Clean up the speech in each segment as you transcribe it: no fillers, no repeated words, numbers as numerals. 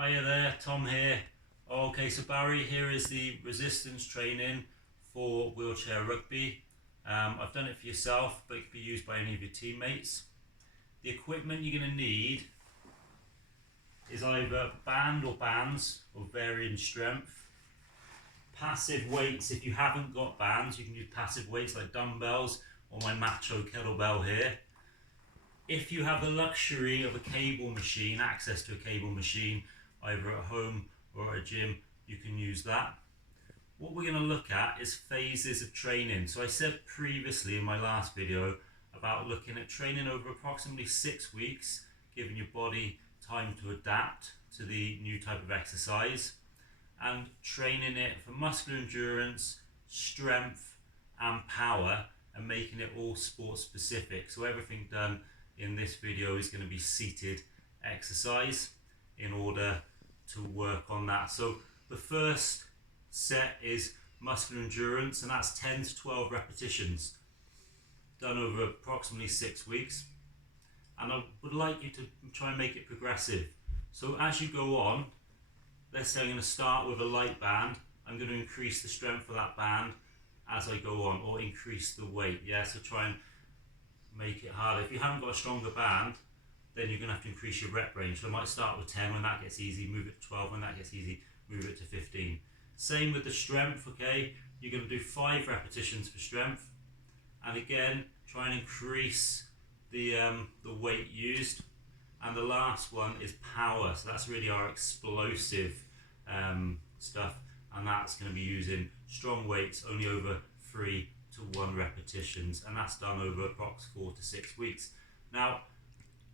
Hiya there, Tom here. Okay, so Barry, here is the resistance training for wheelchair rugby. I've done it for yourself, but it can be used by any of your teammates. The equipment you're going to need is either band or bands of varying strength. Passive weights, if you haven't got bands, you can use passive weights like dumbbells or my macho kettlebell here. If you have the luxury of a cable machine, access to a cable machine, either at home or at a gym, you can use that. What we're going to look at is phases of training. So I said previously in my last video about looking at training over approximately 6 weeks, giving your body time to adapt to the new type of exercise, and training it for muscular endurance, strength and power, and making it all sport specific. So everything done in this video is going to be seated exercise in order to work on that. So the first set is muscular endurance, and that's 10 to 12 repetitions done over approximately 6 weeks. And I would like you to try and make it progressive. So as you go on, let's say I'm going to start with a light band. I'm going to increase the strength of that band as I go on, or increase the weight. Yeah, so try and make it harder. If you haven't got a stronger band, then you're going to have to increase your rep range. So I might start with 10 when that gets easy, move it to 12 when that gets easy, move it to 15. Same with the strength, okay? You're going to do 5 repetitions for strength. And again, try and increase the weight used. And the last one is power. So that's really our explosive stuff. And that's going to be using strong weights only over 3 to 1 repetitions. And that's done over approximately 4 to 6 weeks. Now,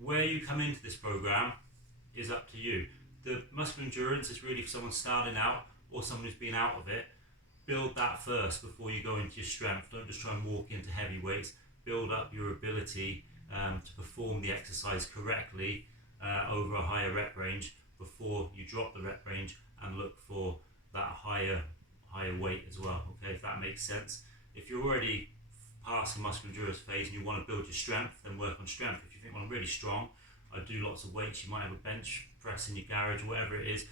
where you come into this program is up to you. The muscular endurance is really for someone starting out or someone who's been out of it. Build that first before you go into your strength. Don't just try and walk into heavy weights. Build up your ability to perform the exercise correctly over a higher rep range before you drop the rep range and look for that higher weight as well. Okay, if that makes sense. If you're already past the muscular endurance phase and you want to build your strength, then work on strength. If you think, well, I'm really strong, I do lots of weights, you might have a bench press in your garage, whatever it is,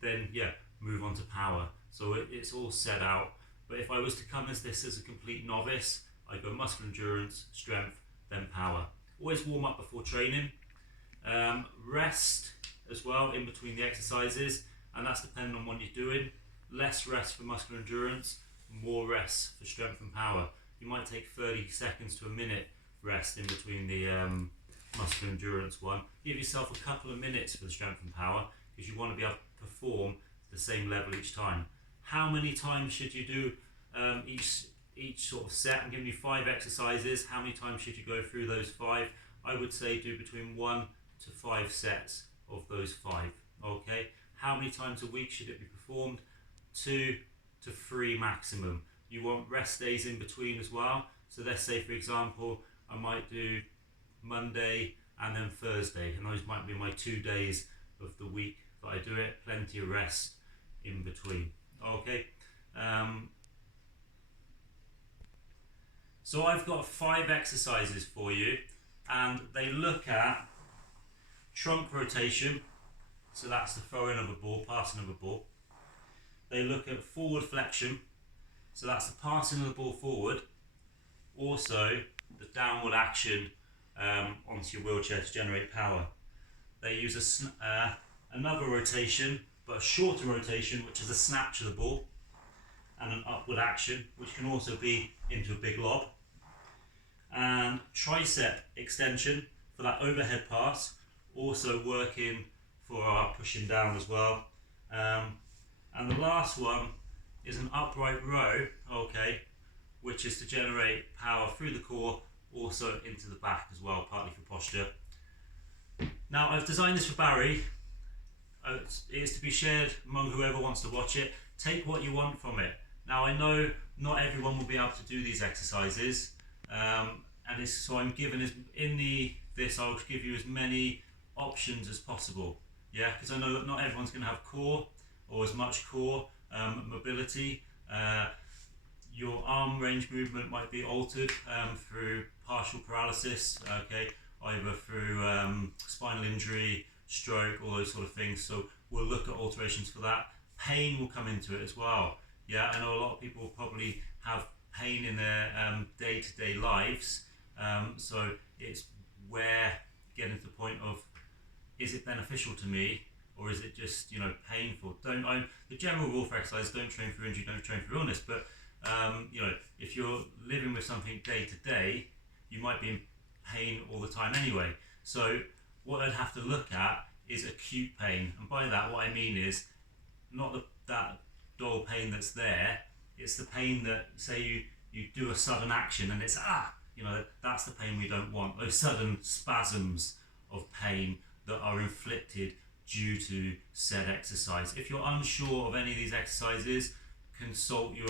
then yeah, move on to power. So it's all set out. But if I was to come as this as a complete novice, I go muscular endurance, strength, then power. Always warm up before training. Rest as well in between the exercises, and that's depending on what you're doing. Less rest for muscular endurance, more rest for strength and power. You might take 30 seconds to a minute rest in between the muscular endurance one. Give yourself a couple of minutes for the strength and power, because you want to be able to perform the same level each time. How many times should you do each sort of set? I'm giving you 5 exercises. How many times should you go through those 5? I would say do between 1 to 5 sets of those 5. Okay. How many times a week should it be performed? 2 to 3 maximum. You want rest days in between as well. So let's say, for example, I might do Monday and then Thursday, and those might be my 2 days of the week that I do it. Plenty of rest in between. Okay. So I've got 5 exercises for you, and they look at trunk rotation. So that's the throwing of a ball, passing of a ball. They look at forward flexion. So that's the passing of the ball forward. Also, the downward action onto your wheelchair to generate power. They use another rotation, but a shorter rotation, which is a snatch of the ball, and an upward action, which can also be into a big lob. And tricep extension for that overhead pass, also working for our pushing down as well. And the last one is an upright row, okay, which is to generate power through the core, also into the back as well, partly for posture. Now, I've designed this for Barry. It is to be shared among whoever wants to watch it. Take what you want from it. Now, I know not everyone will be able to do these exercises, and so I'm giving I'll give you as many options as possible. Yeah, because I know that not everyone's going to have core or as much core mobility. Your arm range movement might be altered through partial paralysis, okay, either through spinal injury, stroke, all those sort of things. So we'll look at alterations for that. Pain will come into it as well. Yeah, I know a lot of people probably have pain in their day-to-day lives. So it's where getting to the point of, is it beneficial to me, or is it just, painful? The general rule for exercise: don't train for injury, don't train for illness. But if you're living with something day to day, you might be in pain all the time anyway. So what I'd have to look at is acute pain, and by that what I mean is not that dull pain that's there. It's the pain that, say you do a sudden action and it's that's the pain we don't want. Those sudden spasms of pain that are inflicted due to said exercise. If you're unsure of any of these exercises, consult your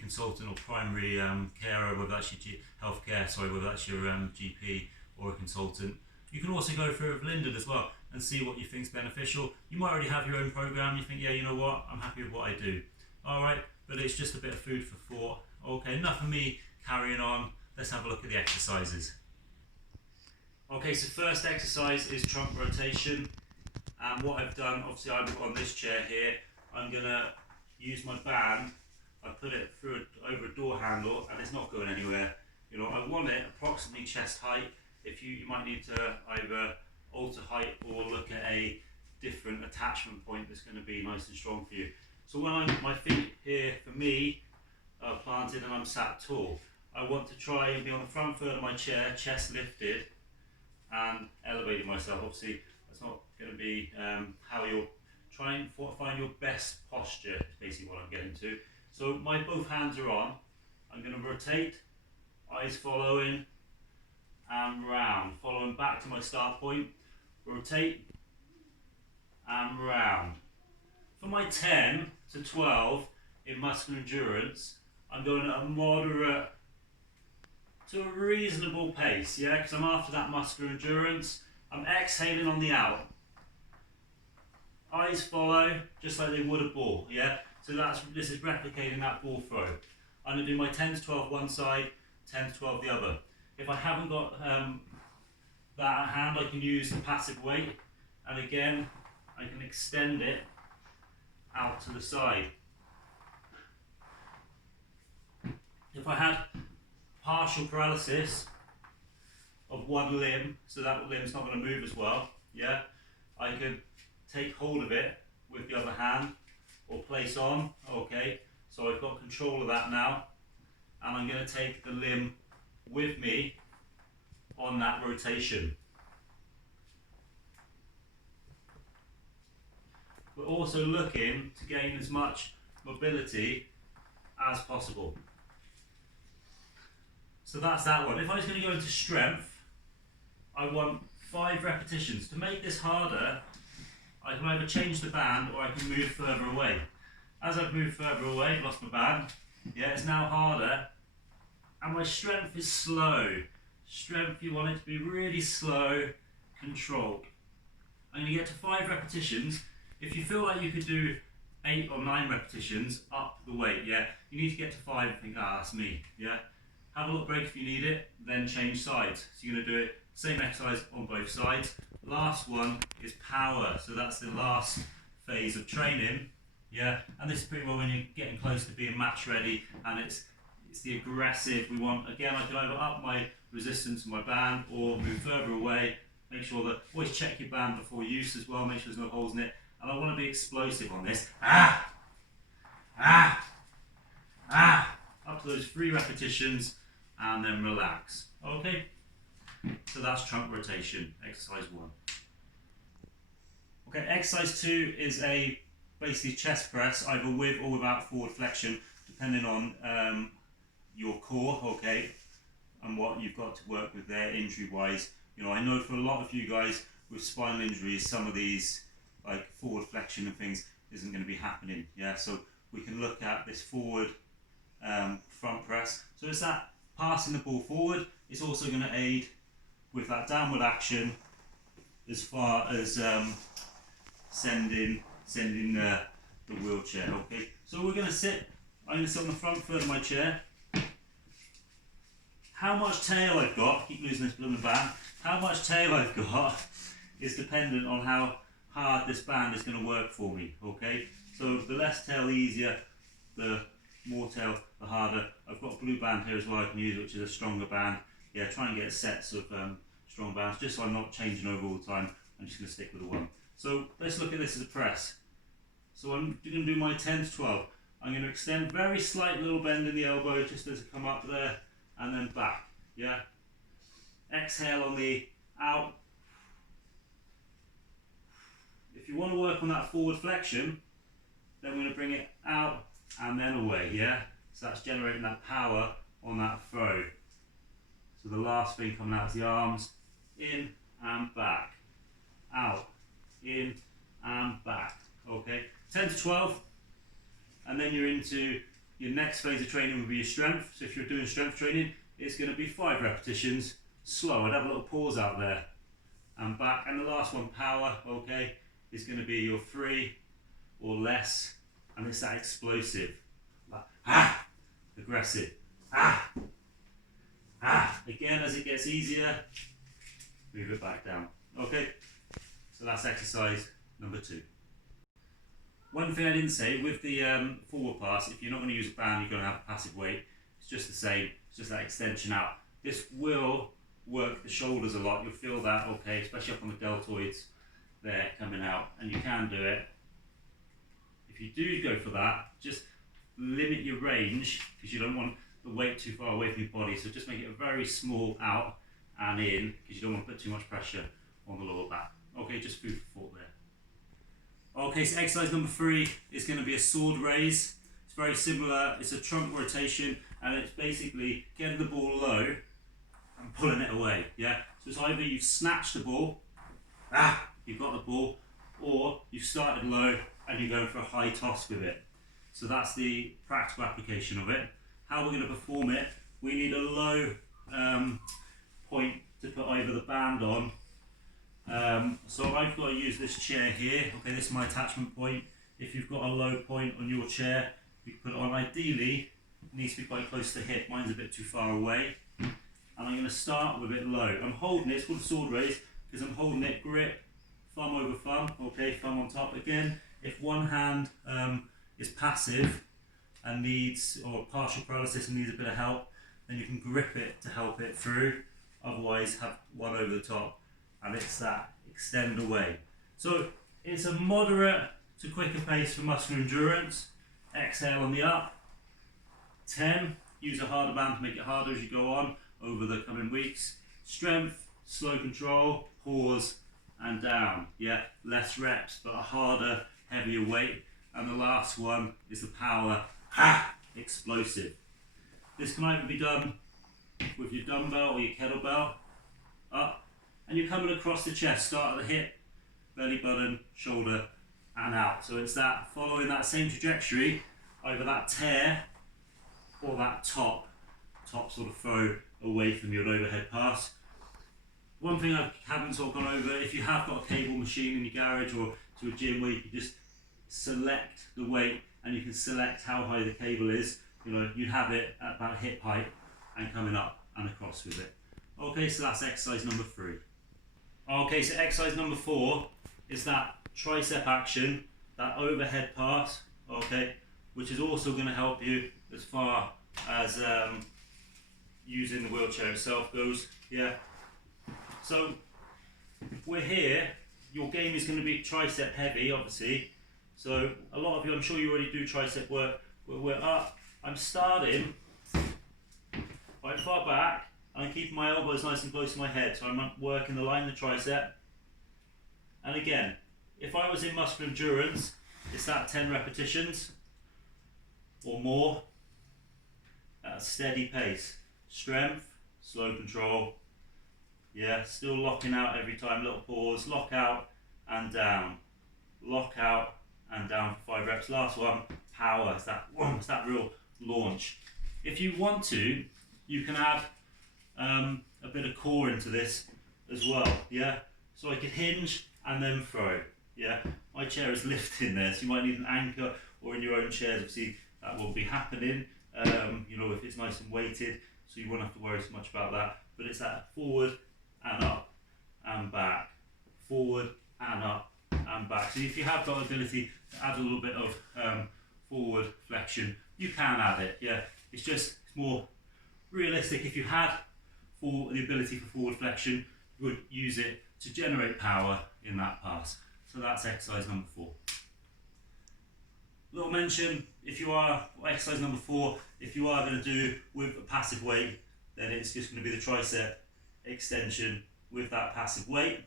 consultant or primary carer, whether that's your whether that's your GP or a consultant. You can also go through it with Lyndon as well and see what you think's beneficial. You might already have your own program. You think, yeah, you know what, I'm happy with what I do. All right, but it's just a bit of food for thought. Okay, enough of me carrying on. Let's have a look at the exercises. Okay, so first exercise is trunk rotation. And what I've done, obviously I'm on this chair here, I'm gonna use my band. I put it over a door handle and it's not going anywhere. I want it approximately chest height. If you might need to either alter height or look at a different attachment point that's going to be nice and strong for you. So when my feet here for me are planted and I'm sat tall, I want to try and be on the front third of my chair, chest lifted and elevating myself. Obviously that's not going to be how you're trying to find your best posture, is basically what I'm getting to. So my both hands are on. I'm going to rotate, eyes following, and round, following back to my start point. Rotate and round. For my 10 to 12 in muscular endurance, I'm going at a moderate to a reasonable pace, yeah, because I'm after that muscular endurance. I'm exhaling on the out. Eyes follow, just like they would a ball, yeah. So this is replicating that ball throw. I'm going to do my 10 to 12 one side, 10 to 12 the other. If I haven't got that at hand, I can use the passive weight, and again, I can extend it out to the side. If I had partial paralysis of one limb, so that limb's not going to move as well, yeah, I could take hold of it with the other hand or place on, okay, so I've got control of that now, and I'm going to take the limb with me on that rotation. We're also looking to gain as much mobility as possible. So that's that one. If I was going to go into strength, I want 5 repetitions. To make this harder, I can either change the band or I can move further away. As I've moved further away, lost my band, yeah, it's now harder. And my strength is slow. Strength, you want it to be really slow, controlled. I'm going to get to 5 repetitions. If you feel like you could do 8 or 9 repetitions, up the weight, yeah. You need to get to 5 and think, that's me, yeah. Have a little break if you need it, then change sides. So you're going to do it, same exercise on both sides. Last one is power. So that's the last phase of training, yeah. And this is pretty well when you're getting close to being match ready, and it's the aggressive. We want, again, I can either up my resistance in my band or move further away. Make sure that, always check your band before use as well, make sure there's no holes in it. And I want to be explosive on this. Up to those 3 repetitions and then relax. Okay? So that's trunk rotation, exercise 1. Okay, exercise 2 is a basically chest press, either with or without forward flexion, depending on your core, okay, and what you've got to work with there injury-wise. I know for a lot of you guys with spinal injuries, some of these like forward flexion and things isn't going to be happening, yeah. So we can look at this forward front press. So it's that passing the ball forward. It's also going to aid with that downward action as far as sending the wheelchair. Okay, so we're going to sit. I'm going to sit on the front third of my chair. How much tail I've got, keep losing this blooming band, how much tail I've got is dependent on how hard this band is going to work for me, okay? So the less tail, the easier, the more tail, the harder. I've got a blue band here as well I can use, which is a stronger band. Yeah, try and get sets of strong bands, just so I'm not changing over all the time. I'm just going to stick with the one. So let's look at this as a press. So I'm going to do my 10 to 12. I'm going to extend, very slight little bend in the elbow just as I come up there, and then back, yeah? Exhale on the out. If you want to work on that forward flexion, then we're going to bring it out and then away, yeah? So that's generating that power on that throw. So the last thing coming out is the arms, in and back, out, in and back, okay? 10 to 12, and then you're into your next phase of training will be your strength. So if you're doing strength training, it's going to be 5 repetitions, slow. I'd have a little pause out there, and back. And the last one, power, okay, is going to be your 3 or less, and it's that explosive, like, aggressive, Again, as it gets easier, move it back down. Okay, so that's exercise number 2. One thing I didn't say, with the forward pass, if you're not going to use a band, you're going to have a passive weight. It's just the same, it's just that extension out. This will work the shoulders a lot, you'll feel that, okay, especially up on the deltoids there coming out, and you can do it. If you do go for that, just limit your range, because you don't want the weight too far away from your body, so just make it a very small out and in, because you don't want to put too much pressure on the lower back. Okay, just food for thought there. Okay, so exercise number 3 is going to be a sword raise. It's very similar, it's a trunk rotation, and it's basically getting the ball low and pulling it away, yeah? So it's either you've snatched the ball, you've got the ball, or you've started low and you're going for a high toss with it. So that's the practical application of it. How we're going to perform it, we need a low point to put either the band on. So I've got to use this chair here. Okay, this is my attachment point. If you've got a low point on your chair, you can put it on. Ideally, it needs to be quite close to the hip. Mine's a bit too far away. And I'm going to start with it low. I'm holding it, it's called a sword raise, because I'm holding it grip, thumb over thumb, okay, thumb on top. Again, if one hand is passive and needs, or partial paralysis and needs a bit of help, then you can grip it to help it through. Otherwise, have one over the top, and it's that extend away. So it's a moderate to quicker pace for muscular endurance. Exhale on the up. 10, use a harder band to make it harder as you go on over the coming weeks. Strength, slow control, pause, and down. Yeah, less reps, but a harder, heavier weight. And the last one is the power, explosive. This can either be done with your dumbbell or your kettlebell, up, and you're coming across the chest, start at the hip, belly button, shoulder, and out. So it's that, following that same trajectory, either that tear or that top sort of throw away from your overhead pass. One thing I haven't sort of gone over, if you have got a cable machine in your garage or to a gym where you can just select the weight and you can select how high the cable is, you know, you have it at about hip height and coming up and across with it. Okay, so that's exercise number 3. Okay, so exercise number 4 is that tricep action, that overhead pass, okay, which is also going to help you as far as using the wheelchair itself goes, yeah. So we're here, your game is going to be tricep heavy, obviously. So a lot of you, I'm sure you already do tricep work. We're up, I'm starting quite far back, and I'm keeping my elbows nice and close to my head, so I'm working the line of the tricep. And again, if I was in muscular endurance, it's that 10 repetitions or more at a steady pace. Strength, slow control, yeah, still locking out every time, little pause, lock out and down, lock out and down for 5 reps. Last one, power, it's that real launch. If you want to, you can add a bit of core into this as well, yeah? So I could hinge and then throw, yeah? My chair is lifting there, so you might need an anchor, or in your own chairs, obviously that will be happening, you know, if it's nice and weighted, so you won't have to worry so much about that. But it's that forward and up and back, forward and up and back. So if you have got the ability to add a little bit of forward flexion, you can add it. Yeah, it's more realistic. If you had the ability for forward flexion, you would use it to generate power in that pass. So that's exercise number 4. Little mention, exercise number 4, if you are going to do with a passive weight, then it's just going to be the tricep extension with that passive weight.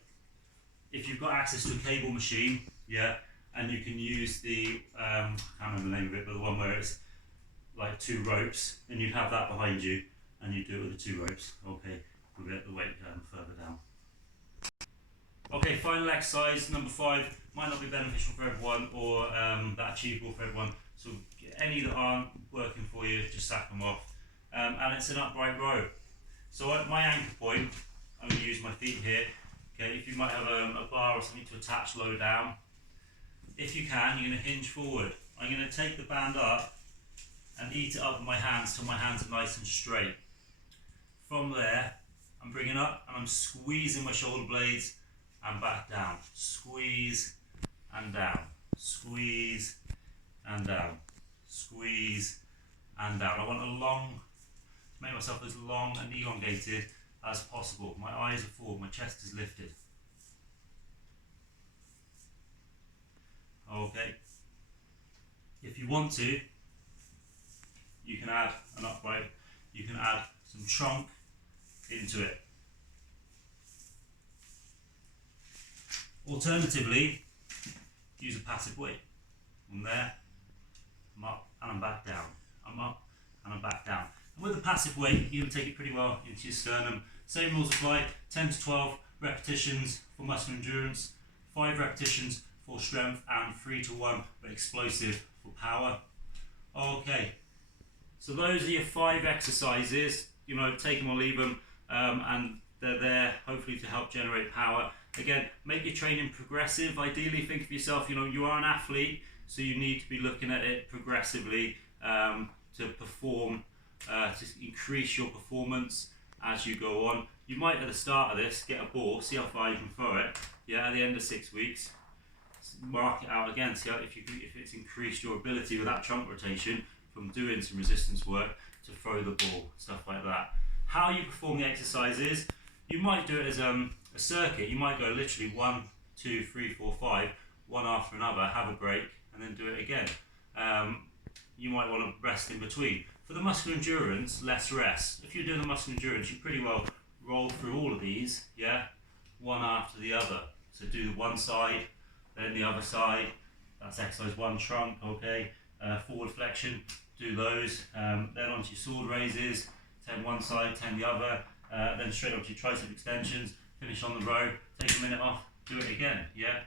If you've got access to a cable machine, yeah, and you can use the, I can't remember the name of it, but the one where it's like 2 ropes, and you have that behind you, and you do it with the 2 ropes, okay, we'll get the weight further down. Okay, final exercise, number 5, might not be beneficial for everyone or that achievable for everyone, so any that aren't working for you, just sack them off. And it's an upright row. So at my anchor point, I'm going to use my feet here. Okay, if you might have a bar or something to attach low down, if you can, you're going to hinge forward. I'm going to take the band up and eat it up with my hands till my hands are nice and straight. From there, I'm bringing up and I'm squeezing my shoulder blades and back down. Squeeze and down. Squeeze and down. Squeeze and down. I want to make myself as long and elongated as possible. My eyes are forward, my chest is lifted. Okay. If you want to, you can add an upright, you can add some trunk into it. Alternatively, use a passive weight. I'm there, I'm up and I'm back down. I'm up and I'm back down. And with the passive weight, you can take it pretty well into your sternum. Same rules apply, 10 to 12 repetitions for muscle endurance, 5 repetitions for strength, and 3 to 1 for explosive for power. Okay, so those are your 5 exercises. You know, take them or leave them, and they're there hopefully to help generate power. Again, make your training progressive. Ideally, think of yourself, you know, you are an athlete, so you need to be looking at it progressively to perform, to increase your performance as you go on. You might at the start of this get a ball, see how far you can throw it. Yeah, at the end of 6 weeks, mark it out again, see how, if it's increased your ability with that trunk rotation from doing some resistance work to throw the ball, stuff like that. How you perform the exercises, you might do it as a circuit. You might go literally 1, 2, 3, 4, 5, one after another, have a break, and then do it again. You might want to rest in between. For the muscle endurance, less rest. If you're doing the muscle endurance, you pretty well roll through all of these, yeah, one after the other. So do one side, then the other side. That's exercise 1, trunk, okay. Forward flexion, do those. Then onto your sword raises, 10 one side, 10 the other. Then straight up to your tricep extensions, finish on the row, take a minute off, do it again, yeah?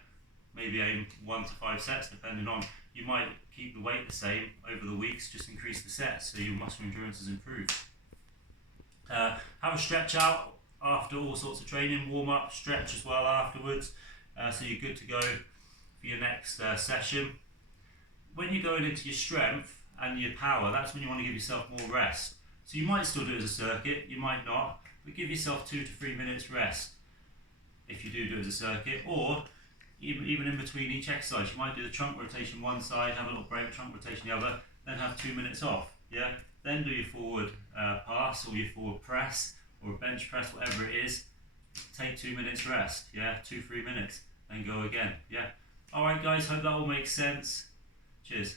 Maybe aim 1 to 5 sets depending on, you might keep the weight the same over the weeks, just increase the sets so your muscle endurance is improved. Have a stretch out after all sorts of training, warm up, stretch as well afterwards, so you're good to go for your next session. When you're going into your strength and your power, that's when you want to give yourself more rest. So you might still do it as a circuit, you might not, but give yourself 2 to 3 minutes rest if you do it as a circuit, or even in between each exercise, you might do the trunk rotation one side, have a little break, trunk rotation the other, then have 2 minutes off, yeah? Then do your forward pass or your forward press or a bench press, whatever it is, take 2 minutes rest, yeah? 2-3 minutes, then go again, yeah? Alright guys, hope that all makes sense. Cheers.